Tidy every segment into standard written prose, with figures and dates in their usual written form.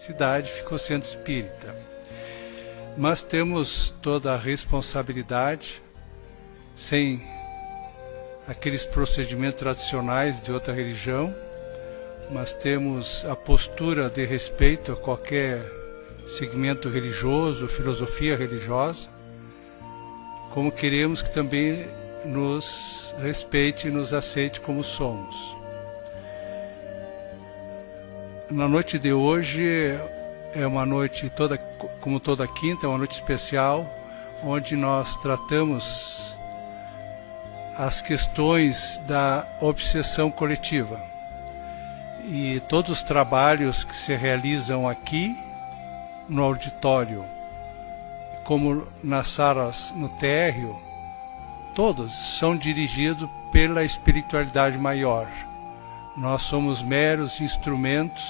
cidade ficou sendo espírita. Mas temos toda a responsabilidade, sem aqueles procedimentos tradicionais de outra religião, mas temos a postura de respeito a qualquer segmento religioso, filosofia religiosa, como queremos que também nos respeite e nos aceite como somos. Na noite de hoje é uma noite como toda quinta, é uma noite especial, onde nós tratamos as questões da obsessão coletiva. E todos os trabalhos que se realizam aqui no auditório, como nas salas no térreo, todos são dirigidos pela espiritualidade maior. Nós somos meros instrumentos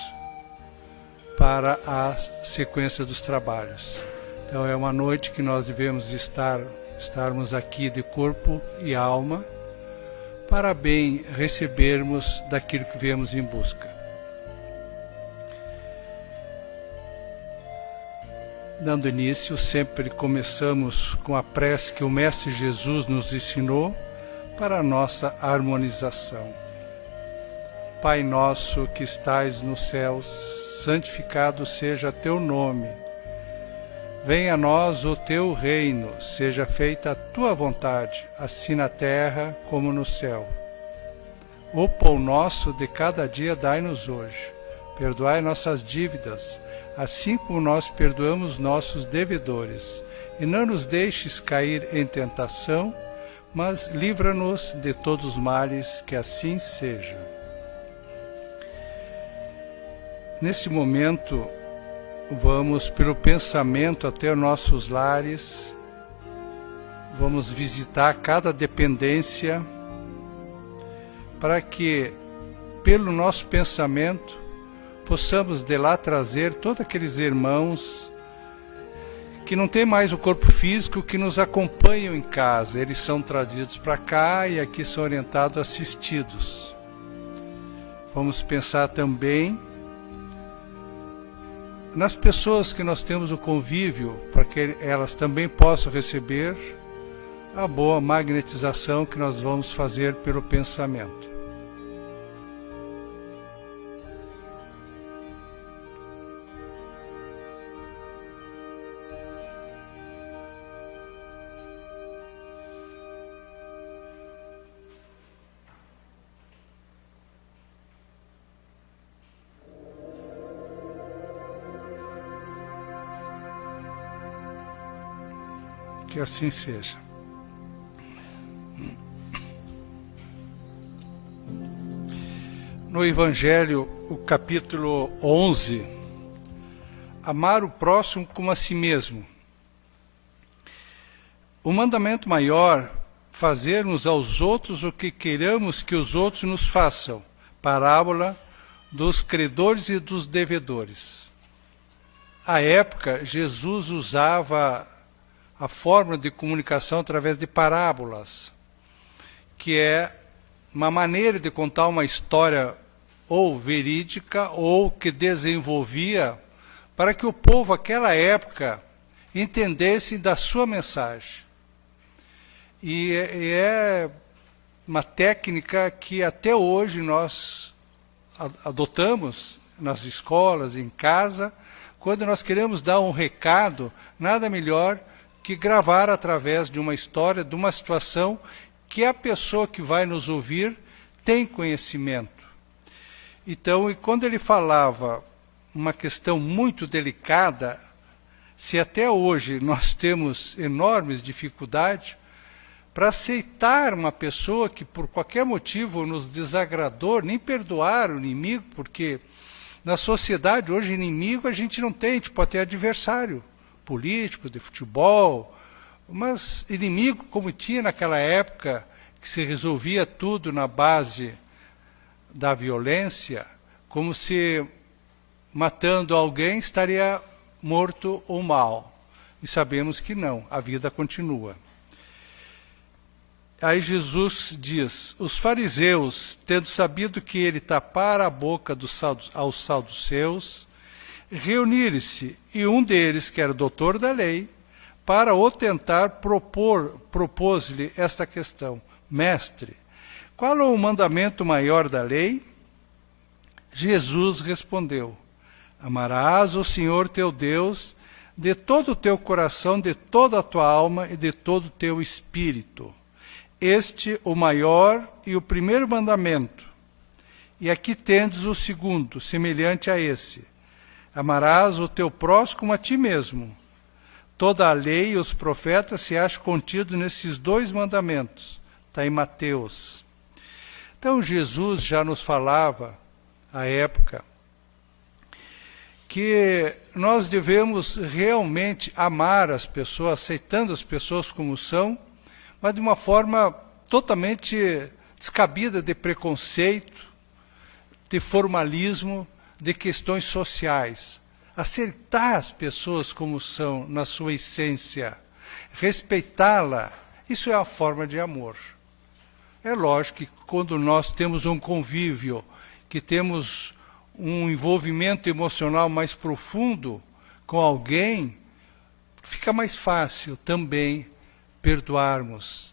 para a sequência dos trabalhos. Então é uma noite que nós devemos estarmos aqui de corpo e alma, para bem recebermos daquilo que viemos em busca. Dando início, sempre começamos com a prece que o Mestre Jesus nos ensinou para a nossa harmonização. Pai nosso que estais nos céus, santificado seja teu nome. Venha a nós o teu reino, seja feita a tua vontade, assim na terra como no céu. O pão nosso de cada dia dai-nos hoje. Perdoai nossas dívidas, assim como nós perdoamos nossos devedores. E não nos deixes cair em tentação, mas livra-nos de todos os males, que assim seja. Neste momento, vamos pelo pensamento até os nossos lares, vamos visitar cada dependência, para que, pelo nosso pensamento, possamos de lá trazer todos aqueles irmãos que não têm mais o corpo físico, que nos acompanham em casa. Eles são trazidos para cá e aqui são orientados, assistidos. Vamos pensar também nas pessoas que nós temos o convívio, para que elas também possam receber a boa magnetização que nós vamos fazer pelo pensamento. Que assim seja. No Evangelho, o capítulo 11, amar o próximo como a si mesmo. O mandamento maior, fazermos aos outros o que queiramos que os outros nos façam. Parábola dos credores e dos devedores. À época, Jesus usava a forma de comunicação através de parábolas, que é uma maneira de contar uma história ou verídica ou que desenvolvia para que o povo naquela época entendesse da sua mensagem. E é uma técnica que até hoje nós adotamos nas escolas, em casa, quando nós queremos dar um recado, nada melhor que gravar através de uma história, de uma situação que a pessoa que vai nos ouvir tem conhecimento. Então, e quando ele falava uma questão muito delicada, se até hoje nós temos enormes dificuldades para aceitar uma pessoa que por qualquer motivo nos desagradou, nem perdoar o inimigo, porque na sociedade hoje inimigo a gente não tem, a gente pode ter adversário político, de futebol, mas inimigo como tinha naquela época, que se resolvia tudo na base da violência, como se matando alguém estaria morto ou mal. E sabemos que não, a vida continua. Aí Jesus diz, os fariseus, tendo sabido que ele tapara a boca aos saduceus, reunir-se, e um deles, que era doutor da lei, para o tentar propôs-lhe esta questão: Mestre, qual é o mandamento maior da lei? Jesus respondeu: Amarás o Senhor teu Deus de todo o teu coração, de toda a tua alma e de todo o teu espírito. Este o maior e o primeiro mandamento. E aqui tendes o segundo, semelhante a esse: amarás o teu próximo como a ti mesmo. Toda a lei e os profetas se acham contidos nesses dois mandamentos. Está em Mateus. Então Jesus já nos falava, à época, que nós devemos realmente amar as pessoas, aceitando as pessoas como são, mas de uma forma totalmente descabida de preconceito, de formalismo, de questões sociais. Aceitar as pessoas como são, na sua essência, respeitá-la, isso é a forma de amor. É lógico que quando nós temos um convívio, que temos um envolvimento emocional mais profundo com alguém, fica mais fácil também perdoarmos.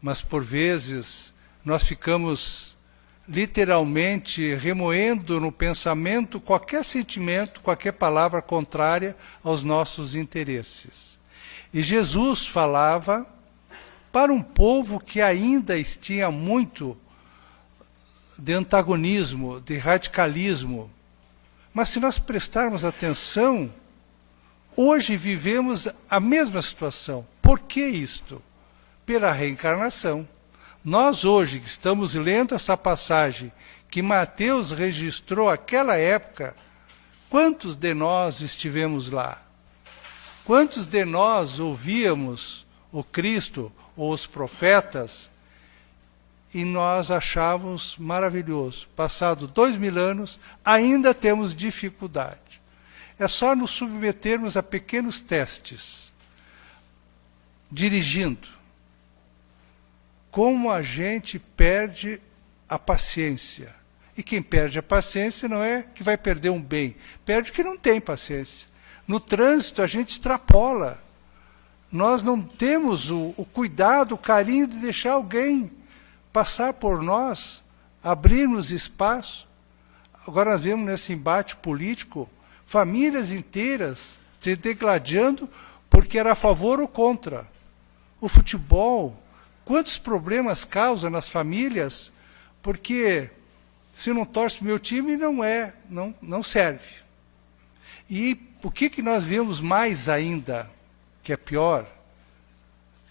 Mas, por vezes, nós ficamos literalmente remoendo no pensamento qualquer sentimento, qualquer palavra contrária aos nossos interesses. E Jesus falava para um povo que ainda tinha muito de antagonismo, de radicalismo. Mas se nós prestarmos atenção, hoje vivemos a mesma situação. Por que isto? Pela reencarnação. Nós hoje que estamos lendo essa passagem que Mateus registrou naquela época, quantos de nós estivemos lá? Quantos de nós ouvíamos o Cristo ou os profetas e nós achávamos maravilhoso? Passado 2000 anos, ainda temos dificuldade. É só nos submetermos a pequenos testes, dirigindo. Como a gente perde a paciência. E quem perde a paciência não é que vai perder um bem, perde que não tem paciência. No trânsito a gente extrapola. Nós não temos o cuidado, o carinho de deixar alguém passar por nós, abrirmos espaço. Agora nós vemos nesse embate político famílias inteiras se degladiando porque era a favor ou contra. O futebol, quantos problemas causa nas famílias, porque se não torce meu time, não serve. E o que nós vemos mais ainda, que é pior?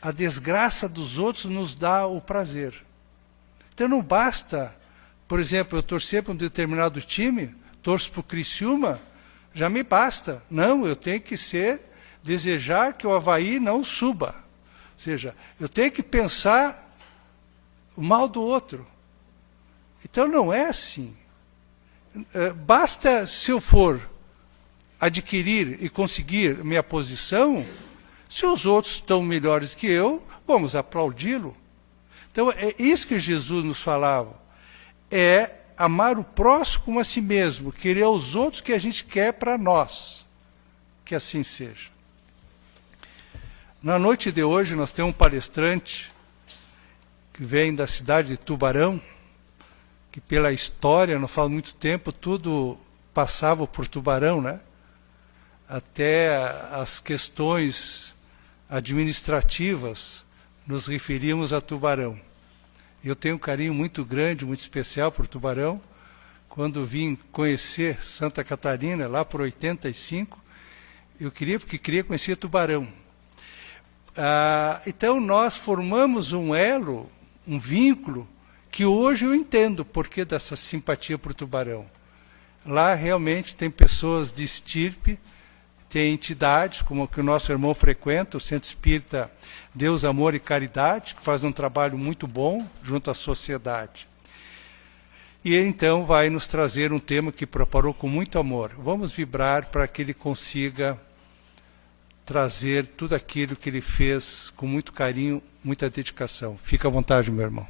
A desgraça dos outros nos dá o prazer. Então não basta, por exemplo, eu torcer para um determinado time, torço para o Criciúma, já me basta. Não, eu tenho que desejar que o Avaí não suba. Ou seja, eu tenho que pensar o mal do outro. Então não é assim. Basta se eu for adquirir e conseguir minha posição, se os outros estão melhores que eu, vamos aplaudi-lo. Então é isso que Jesus nos falava. É amar o próximo como a si mesmo, querer os outros que a gente quer para nós. Que assim seja. Na noite de hoje nós temos um palestrante que vem da cidade de Tubarão, que pela história, não faz muito tempo, tudo passava por Tubarão, né? Até as questões administrativas nos referimos a Tubarão. Eu tenho um carinho muito grande, muito especial por Tubarão. Quando vim conhecer Santa Catarina, lá por 85, porque queria conhecer Tubarão. Então nós formamos um elo, um vínculo, que hoje eu entendo o porquê dessa simpatia por Tubarão. Lá realmente tem pessoas de estirpe, tem entidades, como o que o nosso irmão frequenta, o Centro Espírita Deus, Amor e Caridade, que faz um trabalho muito bom junto à sociedade. E então vai nos trazer um tema que preparou com muito amor. Vamos vibrar para que ele consiga trazer tudo aquilo que ele fez com muito carinho, muita dedicação. Fica à vontade, meu irmão.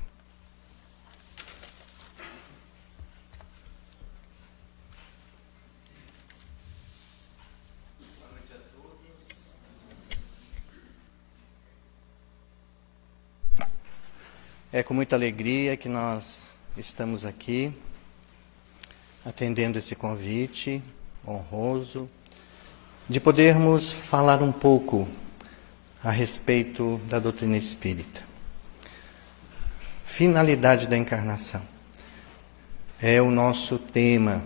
É com muita alegria que nós estamos aqui, atendendo esse convite honroso, de podermos falar um pouco a respeito da doutrina espírita. Finalidade da encarnação é o nosso tema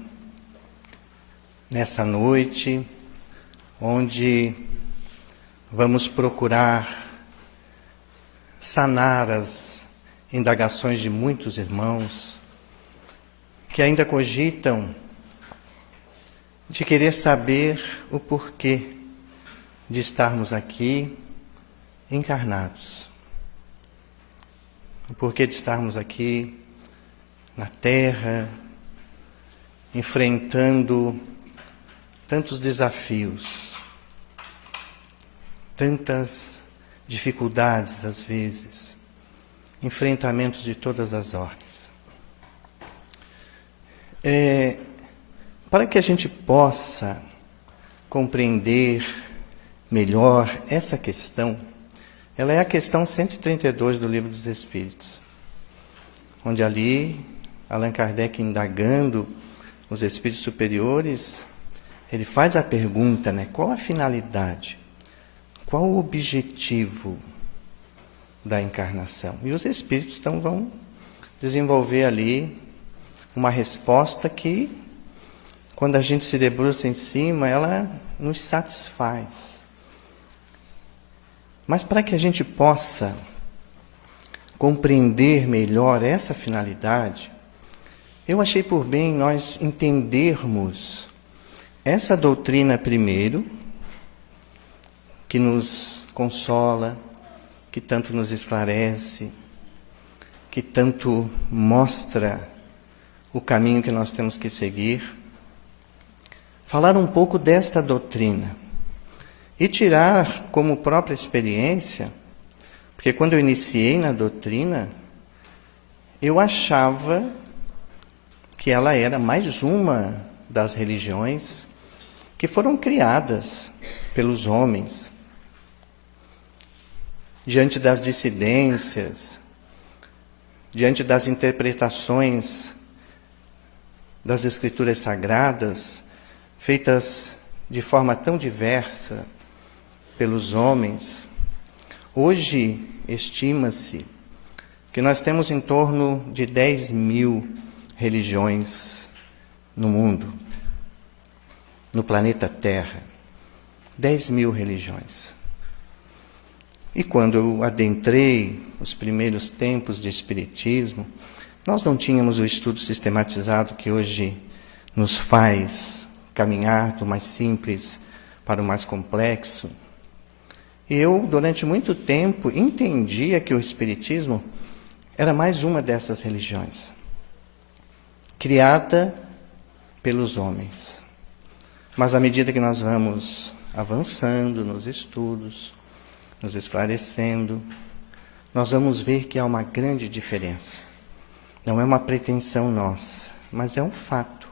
nessa noite, onde vamos procurar sanar as indagações de muitos irmãos que ainda cogitam de querer saber o porquê de estarmos aqui encarnados. O porquê de estarmos aqui na Terra, enfrentando tantos desafios, tantas dificuldades às vezes, enfrentamentos de todas as ordens. Para que a gente possa compreender melhor essa questão, ela é a questão 132 do Livro dos Espíritos, onde ali Allan Kardec, indagando os espíritos superiores, ele faz a pergunta, qual a finalidade, qual o objetivo da encarnação? E os espíritos então vão desenvolver ali uma resposta que, quando a gente se debruça em cima, ela nos satisfaz. Mas para que a gente possa compreender melhor essa finalidade, eu achei por bem nós entendermos essa doutrina primeiro, que nos consola, que tanto nos esclarece, que tanto mostra o caminho que nós temos que seguir. Falar um pouco desta doutrina e tirar como própria experiência, porque quando eu iniciei na doutrina, eu achava que ela era mais uma das religiões que foram criadas pelos homens, diante das dissidências, diante das interpretações das Escrituras Sagradas, feitas de forma tão diversa pelos homens. Hoje, estima-se que nós temos em torno de 10.000 religiões no mundo, no planeta Terra. 10.000 religiões. E quando eu adentrei os primeiros tempos de Espiritismo, nós não tínhamos o estudo sistematizado que hoje nos faz caminhar do mais simples para o mais complexo. E eu, durante muito tempo, entendia que o Espiritismo era mais uma dessas religiões, criada pelos homens. Mas à medida que nós vamos avançando nos estudos, nos esclarecendo, nós vamos ver que há uma grande diferença. Não é uma pretensão nossa, mas é um fato,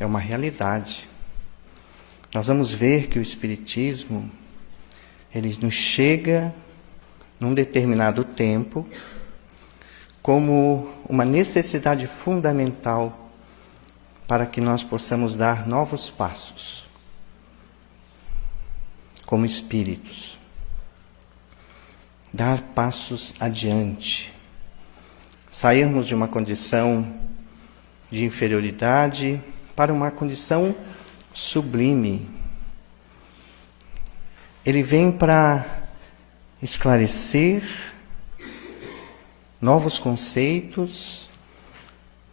é uma realidade. Nós vamos ver que o Espiritismo, ele nos chega num determinado tempo como uma necessidade fundamental para que nós possamos dar novos passos como espíritos. Dar passos adiante, sairmos de uma condição de inferioridade para uma condição sublime. Ele vem para esclarecer novos conceitos,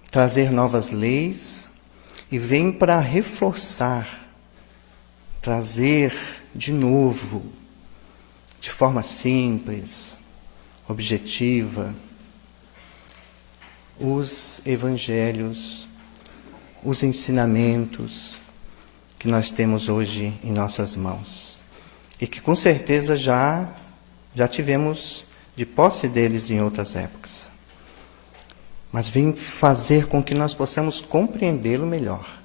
trazer novas leis, e vem para reforçar, trazer de novo, de forma simples, objetiva, os evangelhos, os ensinamentos que nós temos hoje em nossas mãos. E que com certeza já tivemos de posse deles em outras épocas. Mas vem fazer com que nós possamos compreendê-lo melhor.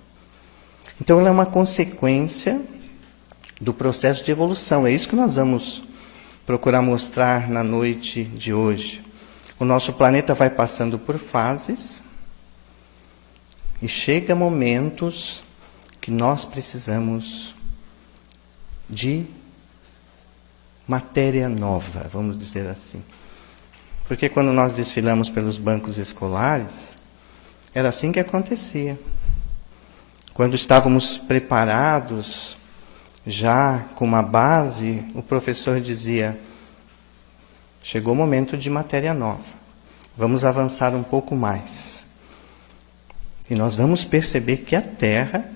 Então, ela é uma consequência do processo de evolução. É isso que nós vamos procurar mostrar na noite de hoje. O nosso planeta vai passando por fases e chega momentos que nós precisamos de matéria nova, vamos dizer assim. Porque quando nós desfilamos pelos bancos escolares, era assim que acontecia. Quando estávamos preparados, já com uma base, o professor dizia: chegou o momento de matéria nova, vamos avançar um pouco mais. E nós vamos perceber que a Terra,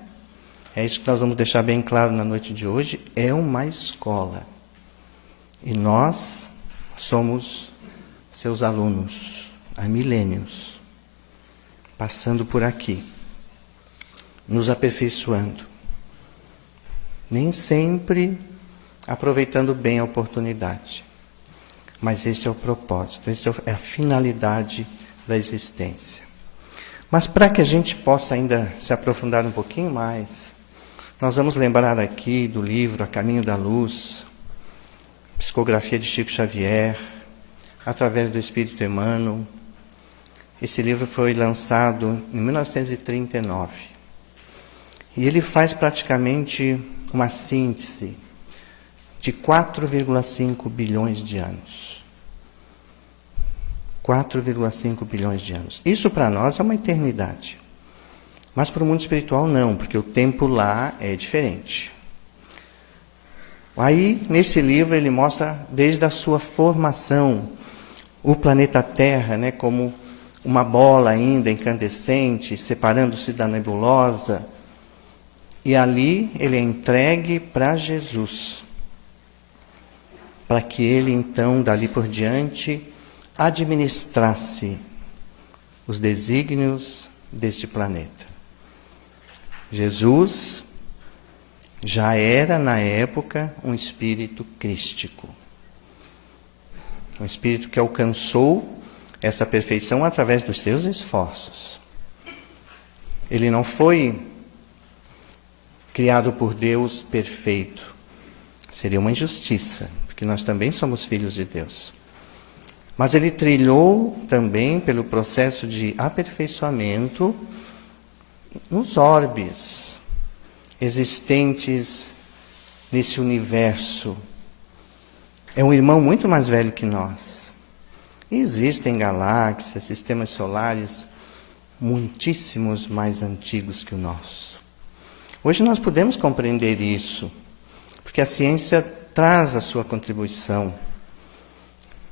é isso que nós vamos deixar bem claro na noite de hoje, é uma escola. E nós somos seus alunos há milênios, passando por aqui, nos aperfeiçoando. Nem sempre aproveitando bem a oportunidade. Mas esse é o propósito, essa é a finalidade da existência. Mas para que a gente possa ainda se aprofundar um pouquinho mais, nós vamos lembrar aqui do livro A Caminho da Luz, psicografia de Chico Xavier, através do Espírito Emmanuel. Esse livro foi lançado em 1939. E ele faz praticamente uma síntese de 4,5 bilhões de anos. 4,5 bilhões de anos. Isso para nós é uma eternidade. Mas para o mundo espiritual não, porque o tempo lá é diferente. Aí, nesse livro, ele mostra desde a sua formação, o planeta Terra, né, como uma bola ainda incandescente, separando-se da nebulosa. E ali ele é entregue para Jesus, para que ele, então, dali por diante, administrasse os desígnios deste planeta. Jesus já era, na época, um espírito crístico. Um espírito que alcançou essa perfeição através dos seus esforços. Ele não foi criado por Deus perfeito. Seria uma injustiça, porque nós também somos filhos de Deus. Mas ele trilhou também pelo processo de aperfeiçoamento nos orbes existentes nesse universo. É um irmão muito mais velho que nós. E existem galáxias, sistemas solares muitíssimos mais antigos que o nosso. Hoje nós podemos compreender isso, porque a ciência traz a sua contribuição.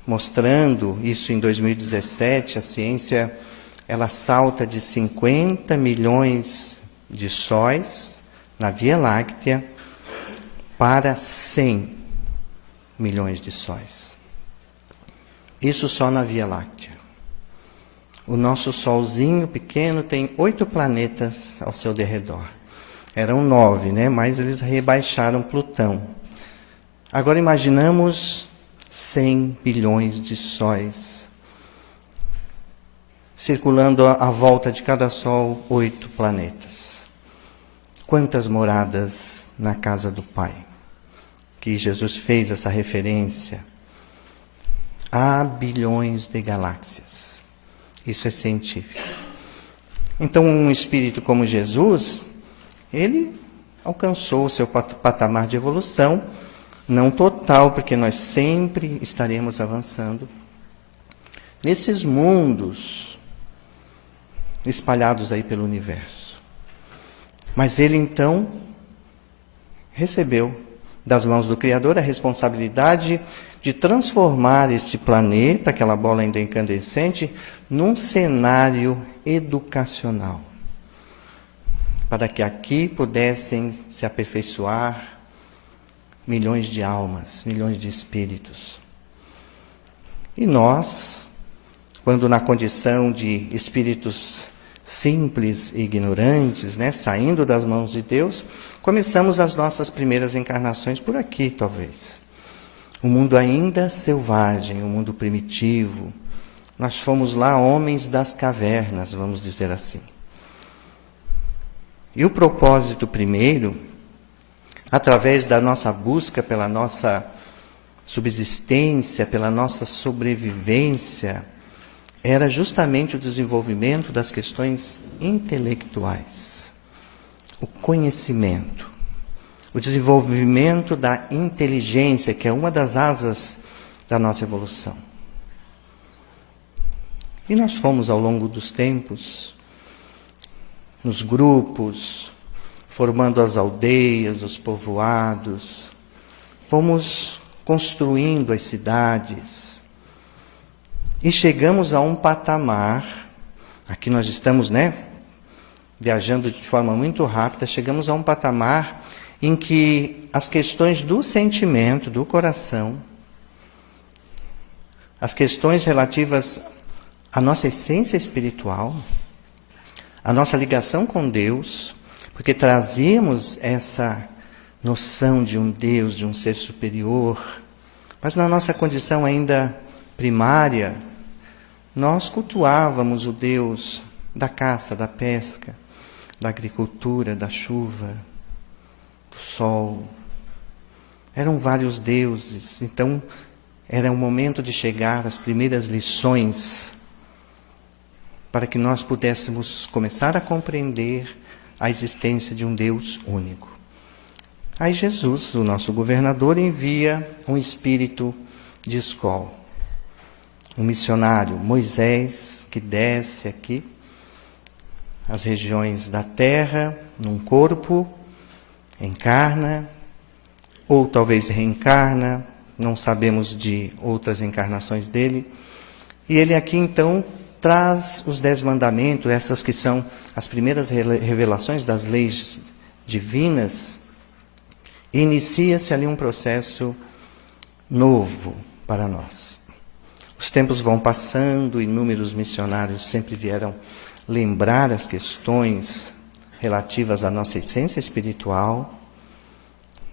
Mostrando isso em 2017, a ciência ela salta de 50 milhões de sóis na Via Láctea para 100 milhões de sóis. Isso só na Via Láctea. O nosso solzinho pequeno tem 8 planetas ao seu derredor. Eram 9, né? Mas eles rebaixaram Plutão. Agora imaginamos 100 bilhões de sóis, circulando à volta de cada sol 8 planetas. Quantas moradas na casa do Pai? Que Jesus fez essa referência. Há bilhões de galáxias. Isso é científico. Então, um espírito como Jesus, ele alcançou o seu patamar de evolução, não total, porque nós sempre estaremos avançando nesses mundos espalhados aí pelo universo. Mas ele, então, recebeu das mãos do Criador a responsabilidade de transformar este planeta, aquela bola ainda incandescente, num cenário educacional, para que aqui pudessem se aperfeiçoar milhões de almas, milhões de espíritos. E nós, quando na condição de espíritos simples e ignorantes, né, saindo das mãos de Deus, começamos as nossas primeiras encarnações por aqui, talvez. O mundo ainda selvagem, o mundo primitivo. Nós fomos lá homens das cavernas, vamos dizer assim. E o propósito primeiro, através da nossa busca pela nossa subsistência, pela nossa sobrevivência, era justamente o desenvolvimento das questões intelectuais, o conhecimento, o desenvolvimento da inteligência, que é uma das asas da nossa evolução. E nós fomos, ao longo dos tempos, nos grupos, formando as aldeias, os povoados, fomos construindo as cidades e chegamos a um patamar, aqui nós estamos, viajando de forma muito rápida, chegamos a um patamar em que as questões do sentimento, do coração, as questões relativas à nossa essência espiritual, a nossa ligação com Deus, porque trazíamos essa noção de um Deus, de um ser superior, mas na nossa condição ainda primária, nós cultuávamos o Deus da caça, da pesca, da agricultura, da chuva, do sol. Eram vários deuses, então era o momento de chegar às primeiras lições para que nós pudéssemos começar a compreender a existência de um Deus único. Aí Jesus, o nosso governador, envia um espírito de escola, um missionário, Moisés, que desce aqui as regiões da terra, num corpo, encarna, ou talvez reencarna, não sabemos de outras encarnações dele. E ele aqui então traz os 10 mandamentos, essas que são as primeiras revelações das leis divinas, e inicia-se ali um processo novo para nós. Os tempos vão passando, inúmeros missionários sempre vieram lembrar as questões relativas à nossa essência espiritual,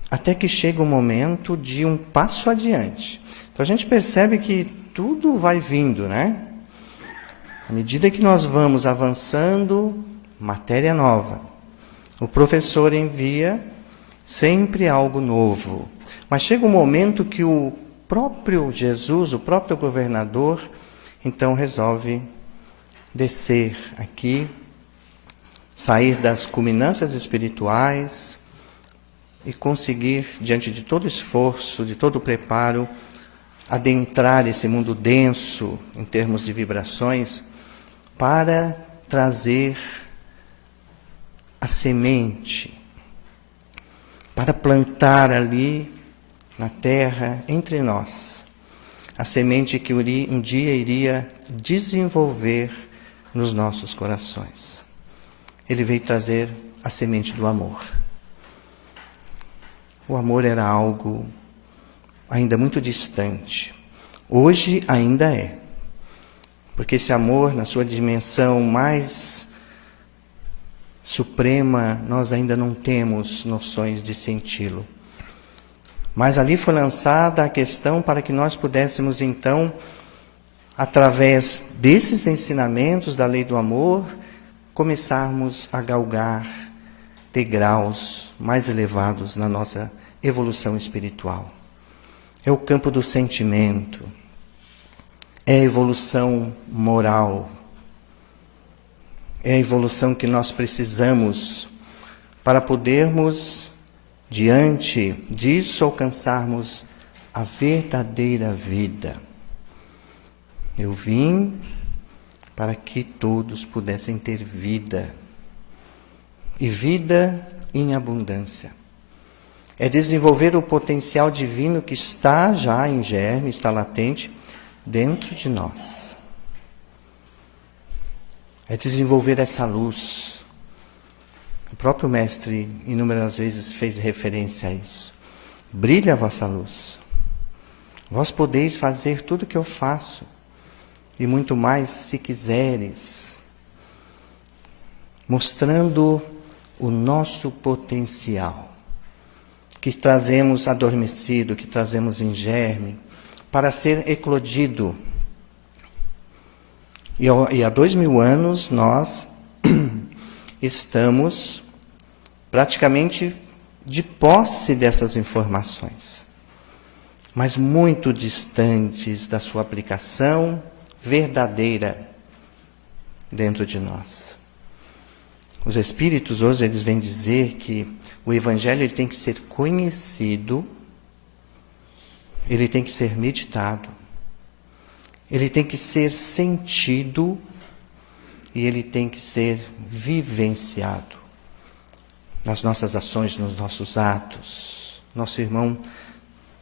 até que chega o momento de um passo adiante. Então a gente percebe que tudo vai vindo, À medida que nós vamos avançando, matéria nova. O professor envia sempre algo novo. Mas chega um momento que o próprio Jesus, o próprio governador, então resolve descer aqui, sair das culminâncias espirituais e conseguir, diante de todo esforço, de todo o preparo, adentrar esse mundo denso em termos de vibrações, para trazer a semente, para plantar ali na terra, entre nós, a semente que um dia iria desenvolver nos nossos corações. Ele veio trazer a semente do amor. O amor era algo ainda muito distante. Hoje ainda é. Porque esse amor, na sua dimensão mais suprema, nós ainda não temos noções de senti-lo. Mas ali foi lançada a questão para que nós pudéssemos, então, através desses ensinamentos da lei do amor, começarmos a galgar degraus mais elevados na nossa evolução espiritual. É o campo do sentimento, é a evolução moral, é a evolução que nós precisamos para podermos, diante disso, alcançarmos a verdadeira vida. Eu vim para que todos pudessem ter vida, e vida em abundância. É desenvolver o potencial divino que está já em germe, está latente dentro de nós. É desenvolver essa luz. O próprio Mestre, inúmeras vezes, fez referência a isso. Brilha a vossa luz. Vós podeis fazer tudo o que eu faço, e muito mais se quiseres, mostrando o nosso potencial, que trazemos adormecido, que trazemos em germe, para ser eclodido. E há 2000 anos nós estamos praticamente de posse dessas informações, mas muito distantes da sua aplicação verdadeira dentro de nós. Os Espíritos hoje eles vêm dizer que o Evangelho ele tem que ser conhecido, ele tem que ser meditado, ele tem que ser sentido e ele tem que ser vivenciado nas nossas ações, nos nossos atos. Nosso irmão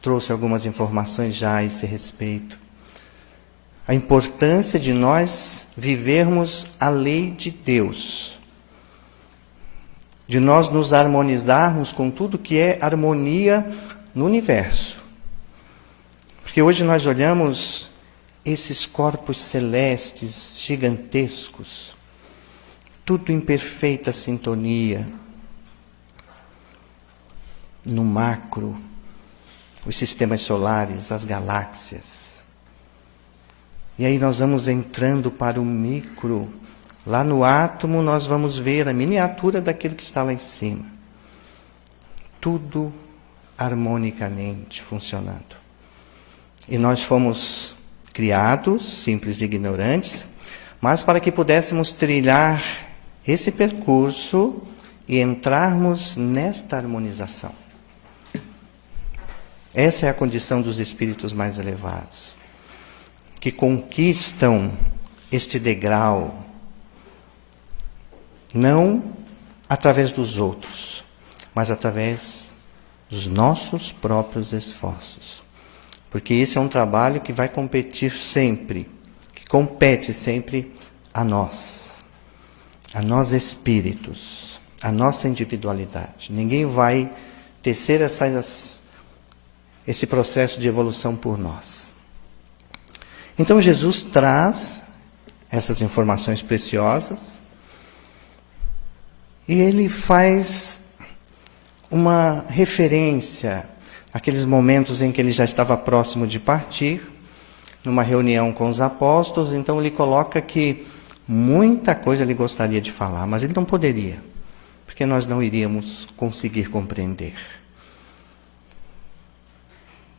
trouxe algumas informações já a esse respeito. A importância de nós vivermos a lei de Deus, de nós nos harmonizarmos com tudo que é harmonia no universo. Porque hoje nós olhamos esses corpos celestes gigantescos, tudo em perfeita sintonia, no macro, os sistemas solares, as galáxias. E aí nós vamos entrando para o micro. Lá no átomo nós vamos ver a miniatura daquilo que está lá em cima. Tudo harmonicamente funcionando. E nós fomos criados, simples e ignorantes, mas para que pudéssemos trilhar esse percurso e entrarmos nesta harmonização. Essa é a condição dos espíritos mais elevados, que conquistam este degrau, não através dos outros, mas através dos nossos próprios esforços. Porque esse é um trabalho que vai competir sempre, que compete sempre a nós espíritos, a nossa individualidade. Ninguém vai tecer esse processo de evolução por nós. Então Jesus traz essas informações preciosas e ele faz uma referência àqueles momentos em que ele já estava próximo de partir, numa reunião com os apóstolos. Então ele coloca que muita coisa ele gostaria de falar, mas ele não poderia, porque nós não iríamos conseguir compreender.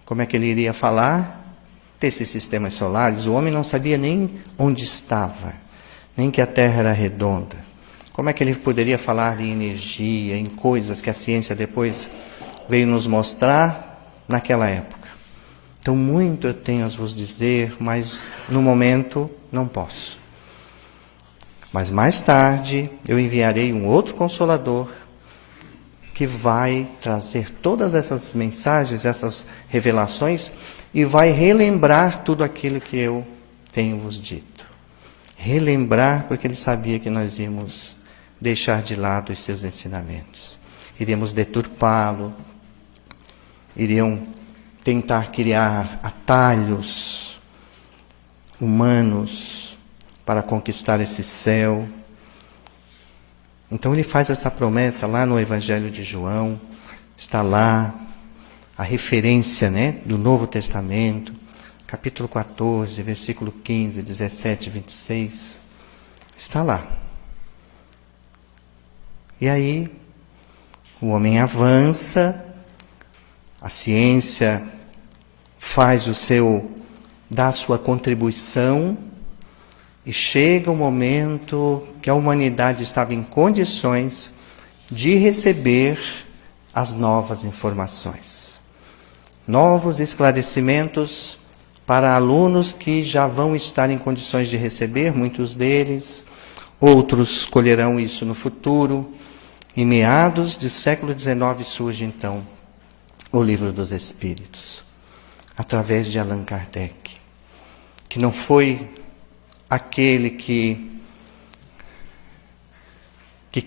Como é que ele iria falar desses sistemas solares? O homem não sabia nem onde estava, nem que a Terra era redonda. Como é que ele poderia falar em energia, em coisas que a ciência depois veio nos mostrar naquela época? Então, muito eu tenho a vos dizer, mas no momento não posso. Mas mais tarde eu enviarei um outro Consolador que vai trazer todas essas mensagens, essas revelações e vai relembrar tudo aquilo que eu tenho vos dito. Relembrar, porque ele sabia que nós íamos deixar de lado os seus ensinamentos. Iríamos deturpá-lo, iriam tentar criar atalhos humanos para conquistar esse céu. Então ele faz essa promessa lá no Evangelho de João, está lá a referência, do Novo Testamento, capítulo 14, versículo 15, 17, 26, está lá. E aí o homem avança, a ciência dá a sua contribuição, e chega o momento que a humanidade estava em condições de receber as novas informações. Novos esclarecimentos para alunos que já vão estar em condições de receber, muitos deles, outros colherão isso no futuro. Em meados do século XIX surge então o Livro dos Espíritos, através de Allan Kardec, que não foi aquele que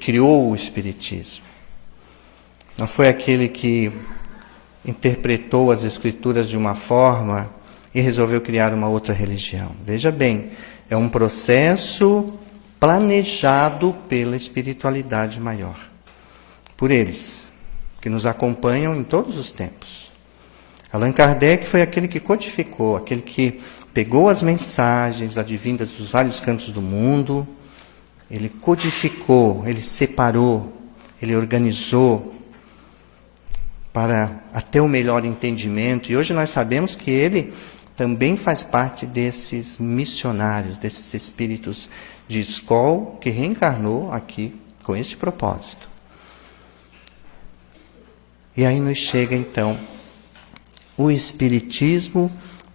criou o Espiritismo. Não foi aquele que interpretou as Escrituras de uma forma e resolveu criar uma outra religião. Veja bem, é um processo planejado pela espiritualidade maior, por eles, que nos acompanham em todos os tempos. Allan Kardec foi aquele que codificou, aquele que pegou as mensagens advindas dos vários cantos do mundo, ele codificou, ele separou, ele organizou para até o melhor entendimento. E hoje nós sabemos que ele também faz parte desses missionários, desses espíritos de escola que reencarnou aqui com este propósito. E aí nos chega então o Espiritismo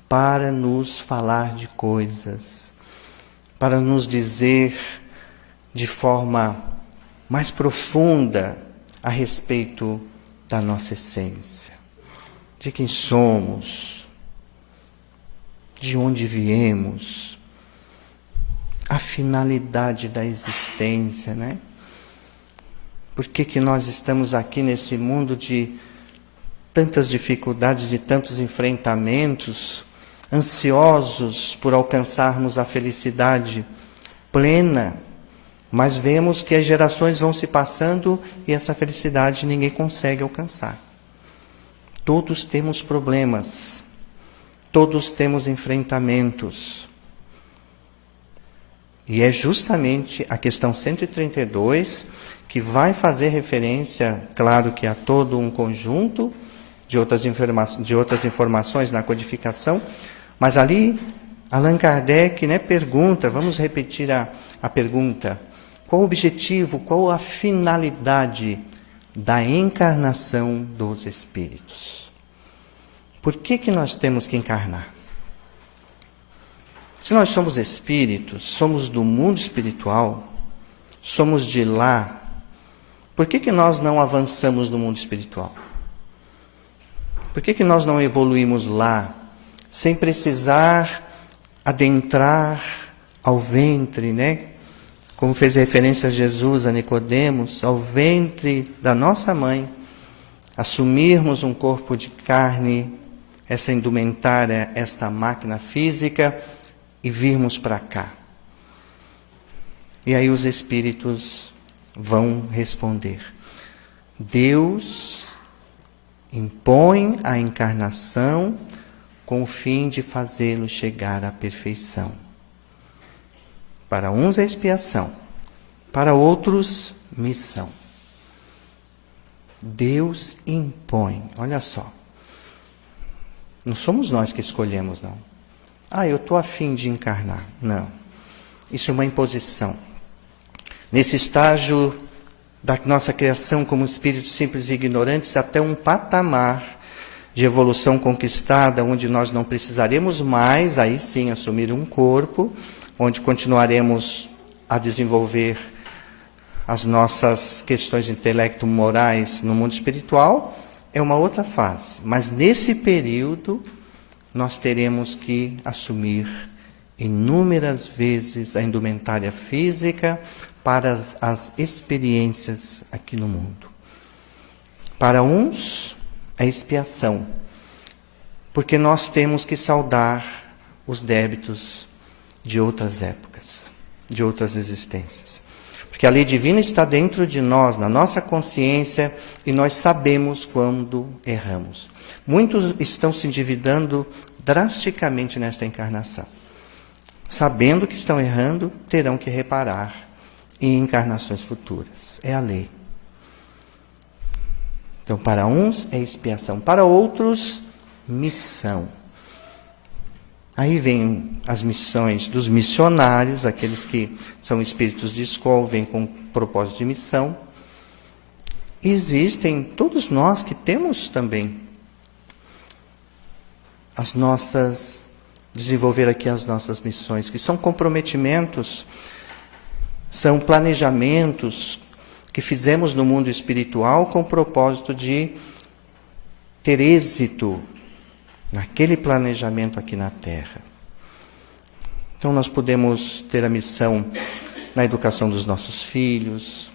para nos falar de coisas, para nos dizer de forma mais profunda a respeito da nossa essência, de quem somos, de onde viemos, a finalidade da existência, né? Por que nós estamos aqui nesse mundo de tantas dificuldades, de tantos enfrentamentos, ansiosos por alcançarmos a felicidade plena, mas vemos que as gerações vão se passando e essa felicidade ninguém consegue alcançar. Todos temos problemas, todos temos enfrentamentos. E é justamente a questão 132 que vai fazer referência, claro que a todo um conjunto de outras informações na codificação, mas ali Allan Kardec, né, pergunta, vamos repetir a pergunta, qual o objetivo, qual a finalidade da encarnação dos espíritos? Por que nós temos que encarnar? Se nós somos espíritos, somos do mundo espiritual, somos de lá, por que nós não avançamos no mundo espiritual? Por que nós não evoluímos lá, sem precisar adentrar ao ventre, né? Como fez referência Jesus a Nicodemos, ao ventre da nossa mãe, assumirmos um corpo de carne, essa indumentária, esta máquina física, e virmos para cá. E aí os espíritos vão responder. Deus impõe a encarnação com o fim de fazê-lo chegar à perfeição. Para uns é expiação, para outros, missão. Deus impõe, olha só. Não somos nós que escolhemos, não. Eu estou a fim de encarnar. Não. Isso é uma imposição. Nesse estágio da nossa criação como espíritos simples e ignorantes, até um patamar de evolução conquistada, onde nós não precisaremos mais, aí sim, assumir um corpo, onde continuaremos a desenvolver as nossas questões intelecto-morais no mundo espiritual, é uma outra fase. Mas nesse período, nós teremos que assumir inúmeras vezes a indumentária física para as experiências aqui no mundo. Para uns, é expiação, porque nós temos que saldar os débitos de outras épocas, de outras existências. Porque a lei divina está dentro de nós, na nossa consciência, e nós sabemos quando erramos. Muitos estão se endividando drasticamente nesta encarnação. Sabendo que estão errando, terão que reparar em encarnações futuras. É a lei. Então, para uns é expiação, para outros, missão. Aí vem as missões dos missionários, aqueles que são espíritos de escola, vêm com propósito de missão. E existem todos nós que temos também desenvolver aqui as nossas missões, que são comprometimentos, são planejamentos que fizemos no mundo espiritual com o propósito de ter êxito naquele planejamento aqui na Terra. Então nós podemos ter a missão na educação dos nossos filhos,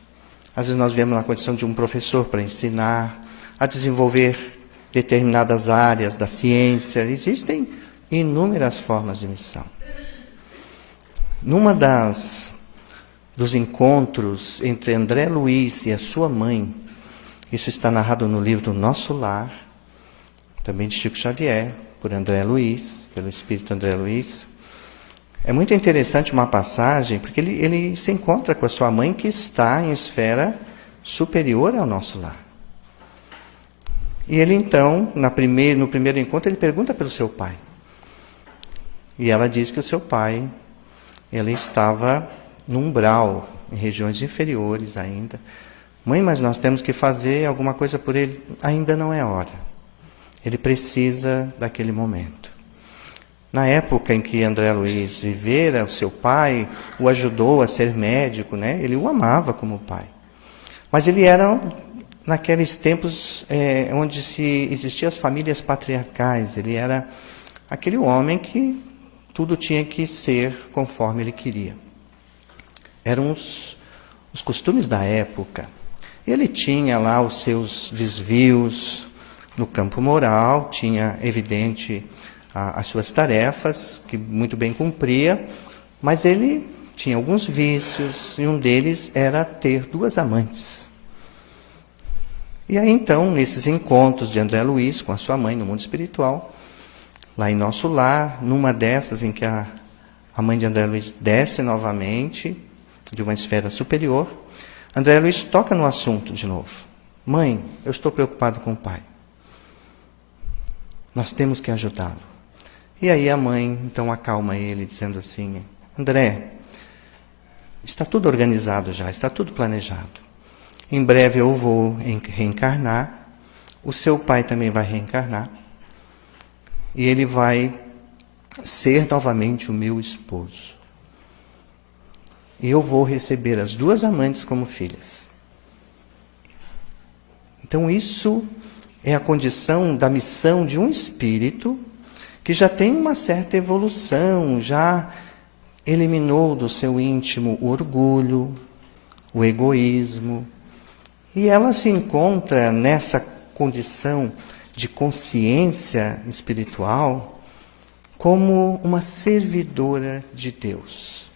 às vezes nós vemos na condição de um professor para ensinar, a desenvolver determinadas áreas da ciência. Existem inúmeras formas de missão. Numa dos encontros entre André Luiz e a sua mãe, isso está narrado no livro Nosso Lar, também de Chico Xavier, por André Luiz, pelo espírito André Luiz. É muito interessante uma passagem, porque ele se encontra com a sua mãe, que está em esfera superior ao nosso lar. E ele então, no primeiro encontro, ele pergunta pelo seu pai. E ela diz que o seu pai, ele estava no umbral, em regiões inferiores ainda. Mãe, mas nós temos que fazer alguma coisa por ele. Ainda não é hora. Ele precisa daquele momento. Na época em que André Luiz vivera, o seu pai o ajudou a ser médico, né? Ele o amava como pai. Mas ele era, naqueles tempos onde existiam as famílias patriarcais, ele era aquele homem que tudo tinha que ser conforme ele queria. Eram os costumes da época. Ele tinha lá os seus desvios no campo moral, tinha, evidente, as suas tarefas, que muito bem cumpria, mas ele tinha alguns vícios, e um deles era ter 2 amantes. E aí, então, nesses encontros de André Luiz com a sua mãe no mundo espiritual, lá em Nosso Lar, numa dessas em que a mãe de André Luiz desce novamente, de uma esfera superior, André Luiz toca no assunto de novo. Mãe, eu estou preocupado com o pai. Nós temos que ajudá-lo. E aí a mãe, então, acalma ele, dizendo assim, André, está tudo organizado já, está tudo planejado. Em breve eu vou reencarnar, o seu pai também vai reencarnar, e ele vai ser novamente o meu esposo. E eu vou receber as 2 amantes como filhas. Então isso é a condição da missão de um espírito que já tem uma certa evolução, já eliminou do seu íntimo o orgulho, o egoísmo, e ela se encontra nessa condição de consciência espiritual como uma servidora de Deus.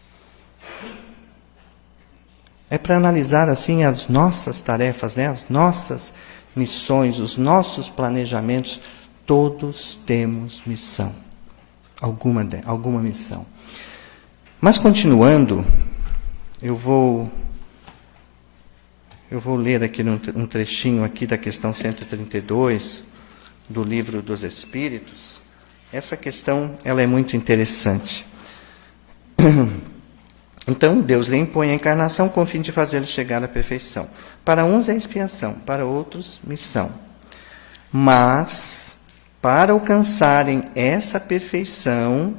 É para analisar assim as nossas tarefas, né? As nossas missões, os nossos planejamentos. Todos temos missão, alguma missão. Mas continuando, eu vou ler aqui um trechinho aqui da questão 132 do Livro dos Espíritos. Essa questão ela é muito interessante. Então, Deus lhe impõe a encarnação com o fim de fazê-lo chegar à perfeição. Para uns é expiação, para outros, missão. Mas, para alcançarem essa perfeição,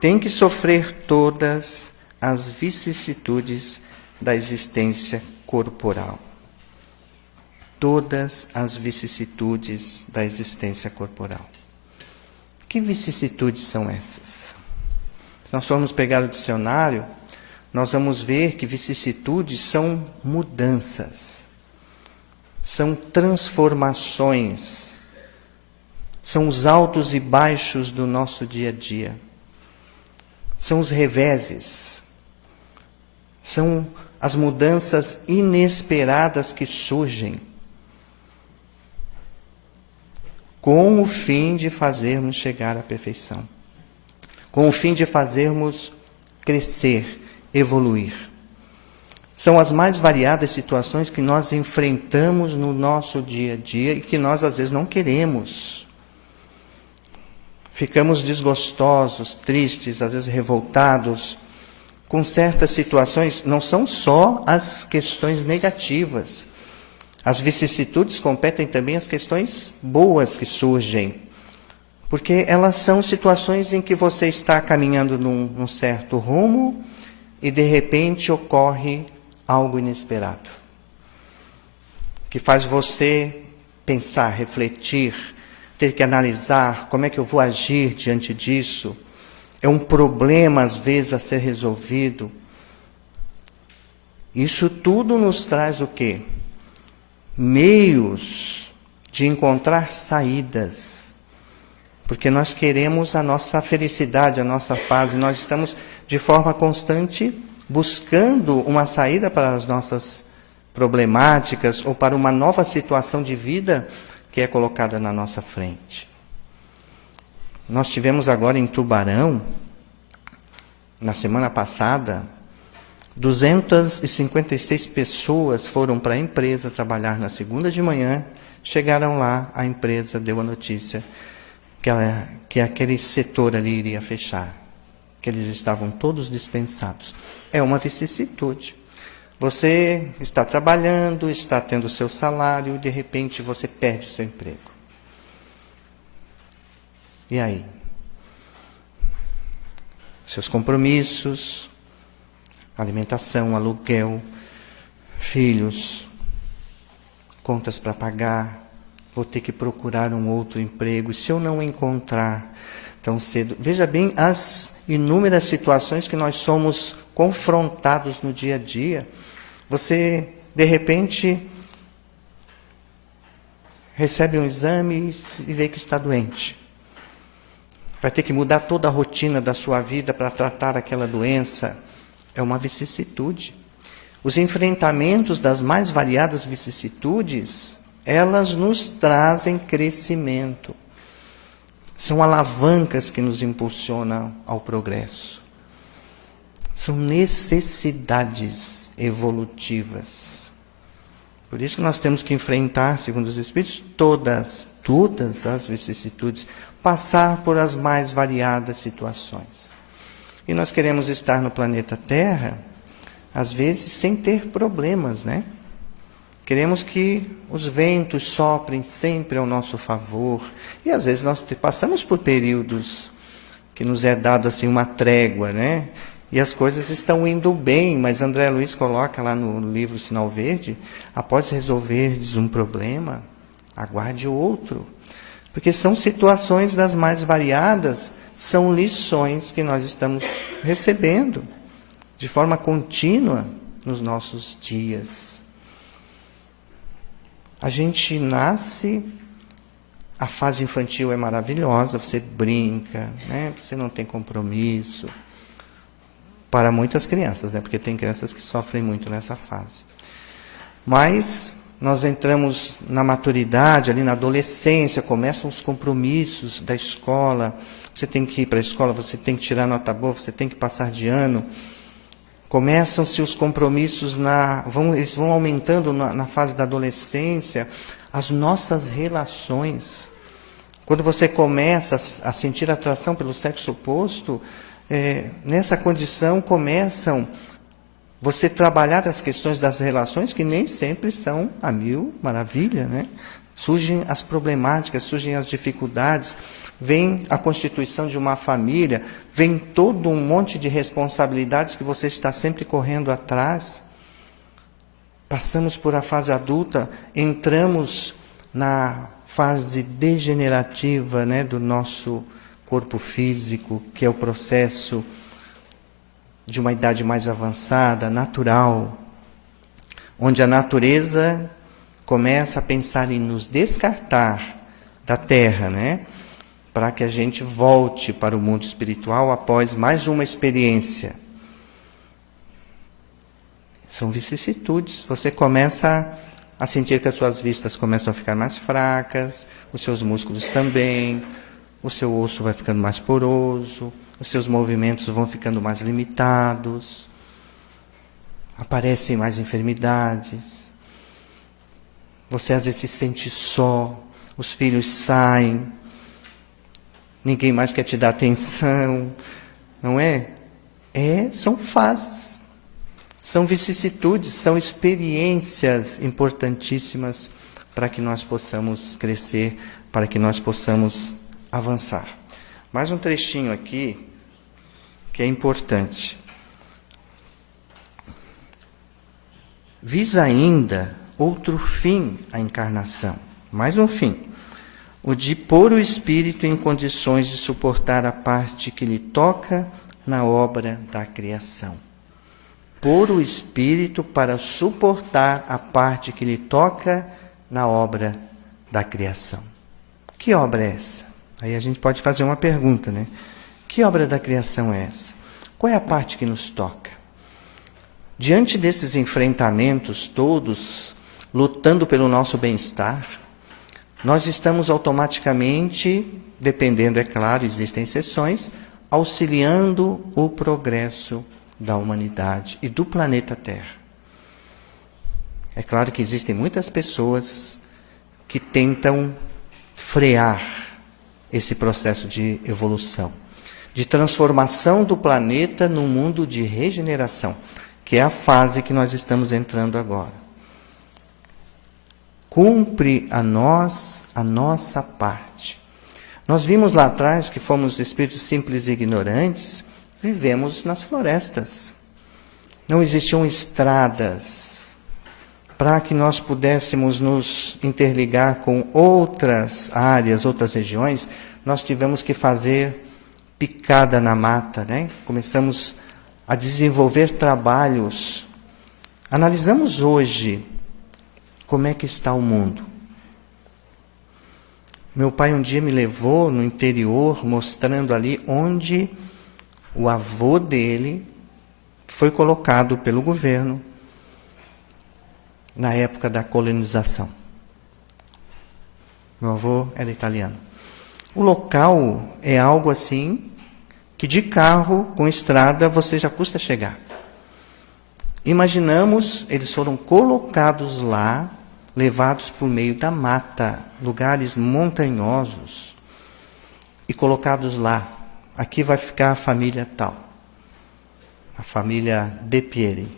tem que sofrer todas as vicissitudes da existência corporal. Todas as vicissitudes da existência corporal. Que vicissitudes são essas? Se nós formos pegar o dicionário, nós vamos ver que vicissitudes são mudanças, são transformações, são os altos e baixos do nosso dia a dia, são os reveses, são as mudanças inesperadas que surgem, com o fim de fazermos chegar à perfeição, com o fim de fazermos crescer, evoluir. São as mais variadas situações que nós enfrentamos no nosso dia a dia e que nós às vezes não queremos. Ficamos desgostosos, tristes, às vezes revoltados com certas situações. Não são só as questões negativas. As vicissitudes competem também às questões boas que surgem. Porque elas são situações em que você está caminhando num certo rumo e de repente ocorre algo inesperado, que faz você pensar, refletir, ter que analisar como é que eu vou agir diante disso. É um problema, às vezes, a ser resolvido. Isso tudo nos traz o quê? Meios de encontrar saídas. Porque nós queremos a nossa felicidade, a nossa paz, e nós estamos de forma constante buscando uma saída para as nossas problemáticas ou para uma nova situação de vida que é colocada na nossa frente. Nós tivemos agora em Tubarão, na semana passada, 256 pessoas foram para a empresa trabalhar na segunda de manhã, chegaram lá, a empresa deu a notícia que aquele setor ali iria fechar, que eles estavam todos dispensados. É uma vicissitude. Você está trabalhando, está tendo o seu salário, e de repente você perde o seu emprego. E aí? Seus compromissos, alimentação, aluguel, filhos, contas para pagar, vou ter que procurar um outro emprego, e se eu não encontrar tão cedo? Veja bem as inúmeras situações que nós somos confrontados no dia a dia. Você, de repente, recebe um exame e vê que está doente. Vai ter que mudar toda a rotina da sua vida para tratar aquela doença. É uma vicissitude. Os enfrentamentos das mais variadas vicissitudes, elas nos trazem crescimento. São alavancas que nos impulsionam ao progresso. São necessidades evolutivas. Por isso que nós temos que enfrentar, segundo os Espíritos, todas as vicissitudes, passar por as mais variadas situações. E nós queremos estar no planeta Terra, às vezes, sem ter problemas, né? Queremos que os ventos soprem sempre ao nosso favor. E às vezes nós passamos por períodos que nos é dado assim uma trégua, né? E as coisas estão indo bem, mas André Luiz coloca lá no livro Sinal Verde, após resolverdes um problema, aguarde o outro. Porque são situações das mais variadas, são lições que nós estamos recebendo de forma contínua nos nossos dias. A gente nasce, a fase infantil é maravilhosa, você brinca, né? Você não tem compromisso. Para muitas crianças, né? Porque tem crianças que sofrem muito nessa fase. Mas nós entramos na maturidade, ali na adolescência, começam os compromissos da escola. Você tem que ir para a escola, você tem que tirar nota boa, você tem que passar de ano. Começam-se os compromissos, eles vão aumentando na fase da adolescência, as nossas relações. Quando você começa a sentir atração pelo sexo oposto, nessa condição começam você trabalhar as questões das relações, que nem sempre são a mil maravilha, né? Surgem as problemáticas, surgem as dificuldades, vem a constituição de uma família, vem todo um monte de responsabilidades que você está sempre correndo atrás. Passamos por a fase adulta, entramos na fase degenerativa, né, do nosso corpo físico, que é o processo de uma idade mais avançada, natural, onde a natureza começa a pensar em nos descartar da Terra, né? Para que a gente volte para o mundo espiritual após mais uma experiência. São vicissitudes. Você começa a sentir que as suas vistas começam a ficar mais fracas, os seus músculos também, o seu osso vai ficando mais poroso, os seus movimentos vão ficando mais limitados, aparecem mais enfermidades, você às vezes se sente só, os filhos saem, ninguém mais quer te dar atenção, não é? São fases, são vicissitudes, são experiências importantíssimas para que nós possamos crescer, para que nós possamos avançar. Mais um trechinho aqui que é importante. Visa ainda outro fim à encarnação, mais um fim, o de pôr o espírito em condições de suportar a parte que lhe toca na obra da criação. Pôr o espírito para suportar a parte que lhe toca na obra da criação. Que obra é essa? Aí a gente pode fazer uma pergunta, né? Que obra da criação é essa? Qual é a parte que nos toca? Diante desses enfrentamentos todos, lutando pelo nosso bem-estar, nós estamos automaticamente, dependendo, é claro, existem exceções, auxiliando o progresso da humanidade e do planeta Terra. É claro que existem muitas pessoas que tentam frear esse processo de evolução, de transformação do planeta num mundo de regeneração, que é a fase que nós estamos entrando agora. Cumpre a nós a nossa parte. Nós vimos lá atrás que fomos espíritos simples e ignorantes, vivemos nas florestas. Não existiam estradas para que nós pudéssemos nos interligar com outras áreas, outras regiões. Nós tivemos que fazer picada na mata, né? Começamos a desenvolver trabalhos. Analisamos hoje como é que está o mundo. Meu pai um dia me levou no interior, mostrando ali onde o avô dele foi colocado pelo governo na época da colonização. Meu avô era italiano. O local é algo assim que de carro, com estrada, você já custa chegar. Imaginamos, eles foram colocados lá, levados por meio da mata, lugares montanhosos, e colocados lá. Aqui vai ficar a família tal, a família De Pieri.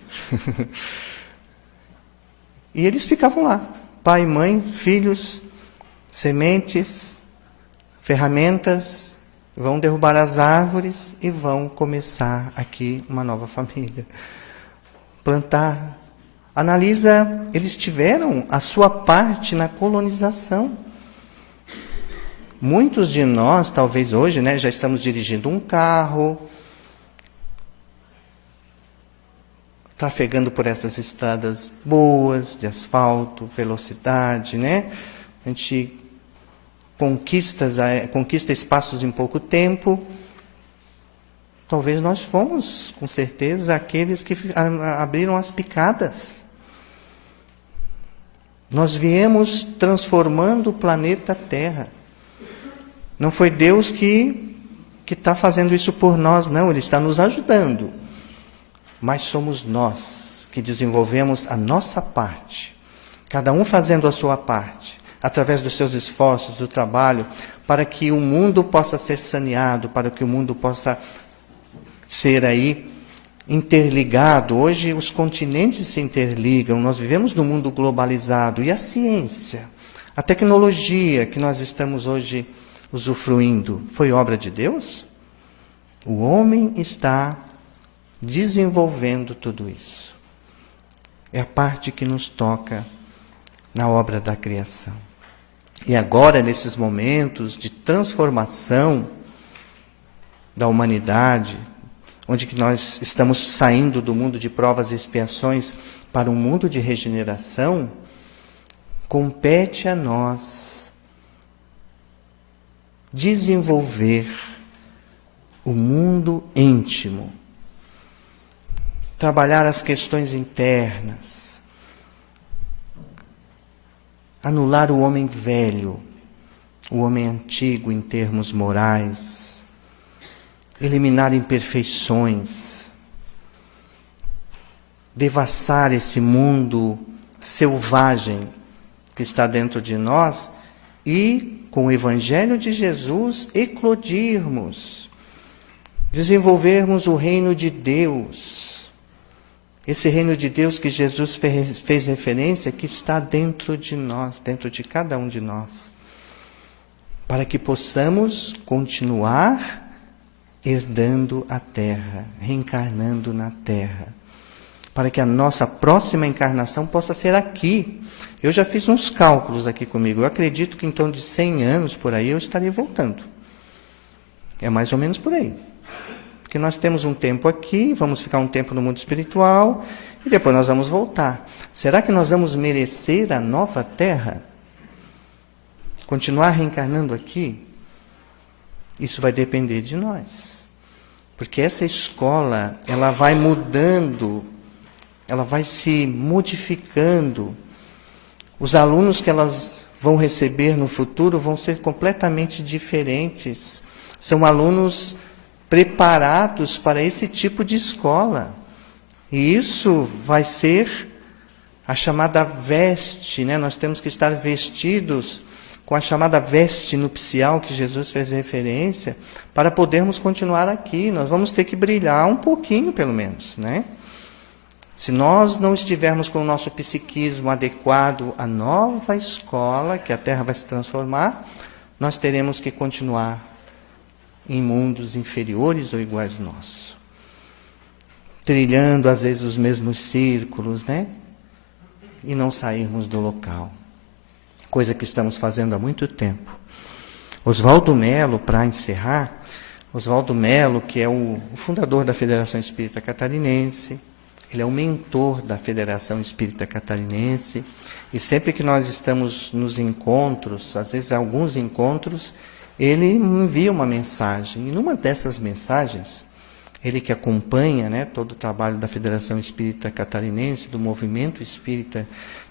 E eles ficavam lá, pai, mãe, filhos, sementes, ferramentas, vão derrubar as árvores e vão começar aqui uma nova família. Plantar. Analisa, eles tiveram a sua parte na colonização. Muitos de nós, talvez hoje, né, já estamos dirigindo um carro, trafegando por essas estradas boas, de asfalto, velocidade, né? A gente conquista espaços em pouco tempo. Talvez nós fomos, com certeza, aqueles que abriram as picadas. Nós viemos transformando o planeta Terra. Não foi Deus que está fazendo isso por nós, não. Ele está nos ajudando. Mas somos nós que desenvolvemos a nossa parte. Cada um fazendo a sua parte, através dos seus esforços, do trabalho, para que o mundo possa ser saneado, para que o mundo possa ser aí interligado. Hoje os continentes se interligam, nós vivemos num mundo globalizado. E a ciência, a tecnologia que nós estamos hoje usufruindo, foi obra de Deus? O homem está desenvolvendo tudo isso. É a parte que nos toca na obra da criação. E agora, nesses momentos de transformação da humanidade, onde que nós estamos saindo do mundo de provas e expiações para um mundo de regeneração, compete a nós desenvolver o mundo íntimo, trabalhar as questões internas, anular o homem velho, o homem antigo em termos morais, eliminar imperfeições, devassar esse mundo selvagem que está dentro de nós e, com o Evangelho de Jesus, eclodirmos, desenvolvermos o reino de Deus. Esse reino de Deus que Jesus fez referência, que está dentro de nós, dentro de cada um de nós, para que possamos continuar herdando a terra, reencarnando na terra, para que a nossa próxima encarnação possa ser aqui. Eu já fiz uns cálculos aqui comigo, eu acredito que em torno de 100 anos por aí eu estarei voltando. É mais ou menos por aí. Porque nós temos um tempo aqui, vamos ficar um tempo no mundo espiritual, e depois nós vamos voltar. Será que nós vamos merecer a nova terra? Continuar reencarnando aqui? Isso vai depender de nós. Porque essa escola, ela vai mudando, ela vai se modificando. Os alunos que elas vão receber no futuro vão ser completamente diferentes. São alunos preparados para esse tipo de escola. E isso vai ser a chamada veste, né? Nós temos que estar vestidos com a chamada veste nupcial que Jesus fez referência, para podermos continuar aqui. Nós vamos ter que brilhar um pouquinho, pelo menos, né? Se nós não estivermos com o nosso psiquismo adequado à nova escola, que a Terra vai se transformar, nós teremos que continuar em mundos inferiores ou iguais ao nosso. Trilhando, às vezes, os mesmos círculos, né? E não sairmos do local. Coisa que estamos fazendo há muito tempo. Oswaldo Mello, para encerrar, Oswaldo Mello, que é o fundador da Federação Espírita Catarinense, ele é o mentor da Federação Espírita Catarinense, e sempre que nós estamos nos encontros, às vezes alguns encontros, ele envia uma mensagem. E numa dessas mensagens, ele que acompanha, né, todo o trabalho da Federação Espírita Catarinense, do Movimento Espírita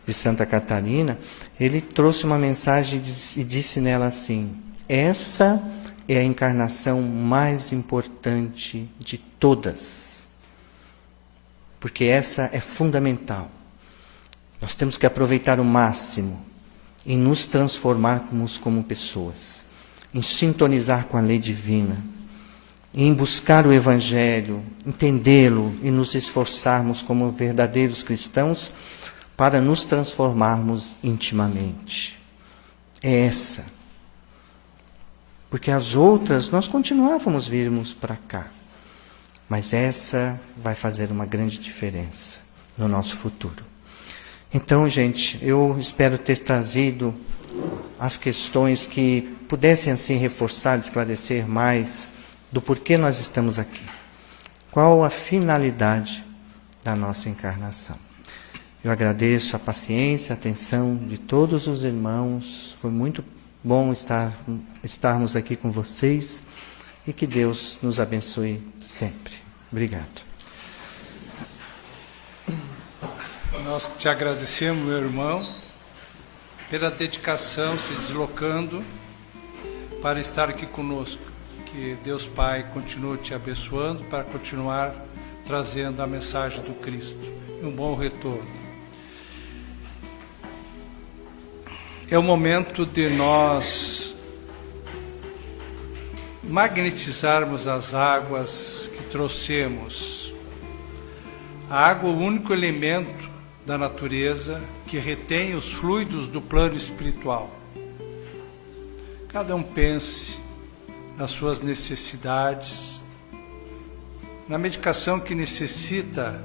de Santa Catarina, ele trouxe uma mensagem e disse nela assim: essa é a encarnação mais importante de todas. Porque essa é fundamental. Nós temos que aproveitar o máximo em nos transformarmos como pessoas, em sintonizar com a lei divina, em buscar o Evangelho, entendê-lo e nos esforçarmos como verdadeiros cristãos para nos transformarmos intimamente. É essa. Porque as outras nós continuávamos virmos para cá. Mas essa vai fazer uma grande diferença no nosso futuro. Então, gente, eu espero ter trazido as questões que pudessem assim reforçar, esclarecer mais do porquê nós estamos aqui. Qual a finalidade da nossa encarnação? Eu agradeço a paciência, a atenção de todos os irmãos. Foi muito bom estarmos aqui com vocês. E que Deus nos abençoe sempre. Obrigado. Nós te agradecemos, meu irmão, pela dedicação, se deslocando para estar aqui conosco. Que Deus Pai continue te abençoando para continuar trazendo a mensagem do Cristo. E um bom retorno. É o momento de nós magnetizarmos as águas que trouxemos. A água é o único elemento da natureza que retém os fluidos do plano espiritual. Cada um pense nas suas necessidades, na medicação que necessita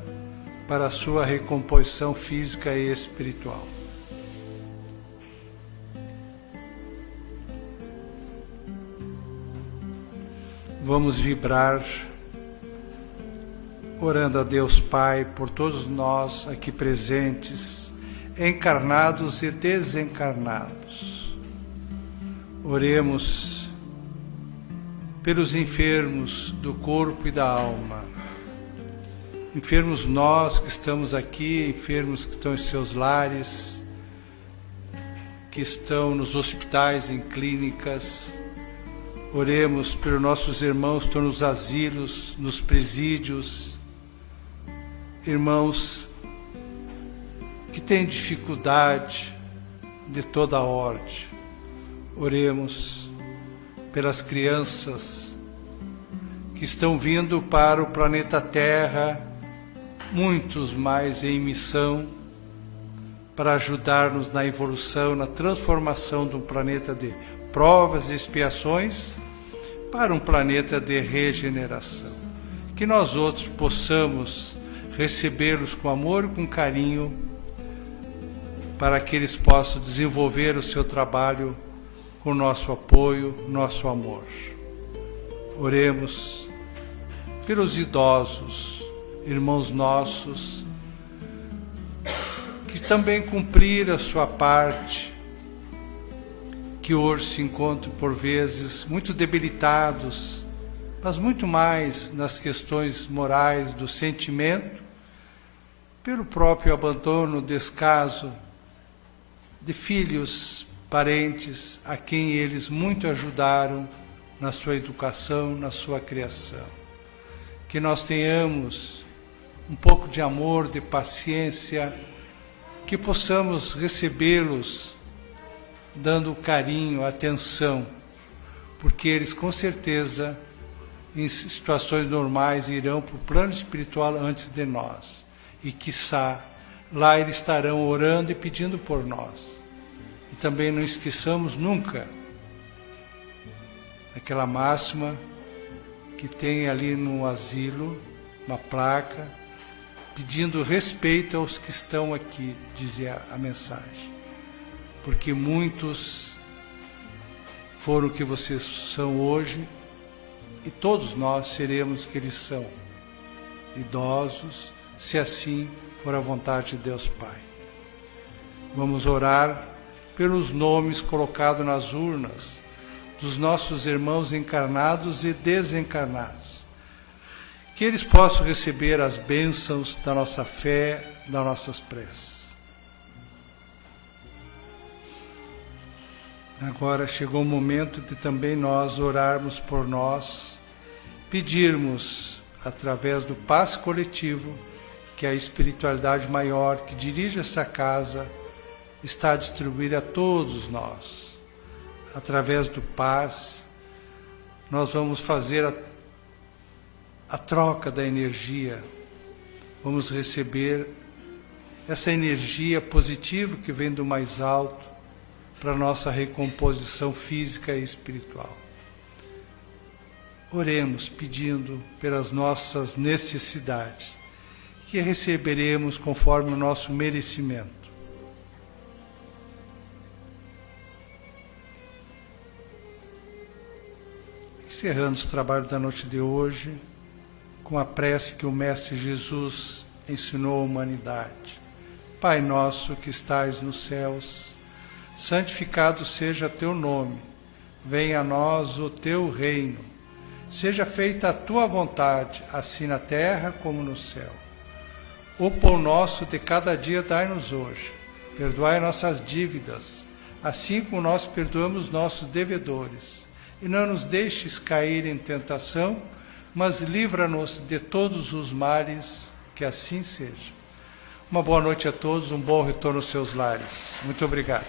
para a sua recomposição física e espiritual. Vamos vibrar, orando a Deus Pai por todos nós aqui presentes, encarnados e desencarnados. Oremos pelos enfermos do corpo e da alma. Enfermos nós que estamos aqui, enfermos que estão em seus lares, que estão nos hospitais, em clínicas. Oremos pelos nossos irmãos que estão nos asilos, nos presídios, irmãos que têm dificuldade de toda a ordem. Oremos pelas crianças que estão vindo para o planeta Terra, muitos mais em missão, para ajudar-nos na evolução, na transformação de um planeta de provas e expiações para um planeta de regeneração. Que nós outros possamos recebê-los com amor e com carinho, para que eles possam desenvolver o seu trabalho com nosso apoio, nosso amor. Oremos pelos idosos, irmãos nossos, que também cumpriram a sua parte, que hoje se encontram por vezes muito debilitados, mas muito mais nas questões morais do sentimento, pelo próprio abandono, descaso de filhos, parentes, a quem eles muito ajudaram na sua educação, na sua criação. Que nós tenhamos um pouco de amor, de paciência, que possamos recebê-los dando carinho, atenção, porque eles com certeza, em situações normais, irão para o plano espiritual antes de nós. E quiçá, lá eles estarão orando e pedindo por nós. E também não esqueçamos nunca aquela máxima que tem ali no asilo, uma placa, pedindo respeito aos que estão aqui, dizia a mensagem. Porque muitos foram o que vocês são hoje, e todos nós seremos o que eles são, idosos, se assim for a vontade de Deus Pai. Vamos orar pelos nomes colocados nas urnas dos nossos irmãos encarnados e desencarnados, que eles possam receber as bênçãos da nossa fé, das nossas preces. Agora chegou o momento de também nós orarmos por nós, pedirmos, através do passe coletivo, que a espiritualidade maior que dirige essa casa está a distribuir a todos nós. Através do passe, nós vamos fazer a troca da energia, vamos receber essa energia positiva que vem do mais alto, para a nossa recomposição física e espiritual. Oremos pedindo pelas nossas necessidades, que receberemos conforme o nosso merecimento. Encerrando o trabalho da noite de hoje, com a prece que o Mestre Jesus ensinou à humanidade. Pai nosso que estais nos céus, santificado seja teu nome, venha a nós o teu reino, seja feita a tua vontade, assim na terra como no céu. O pão nosso de cada dia dai-nos hoje, perdoai nossas dívidas, assim como nós perdoamos nossos devedores, e não nos deixes cair em tentação, mas livra-nos de todos os males, que assim seja. Uma boa noite a todos, um bom retorno aos seus lares. Muito obrigado.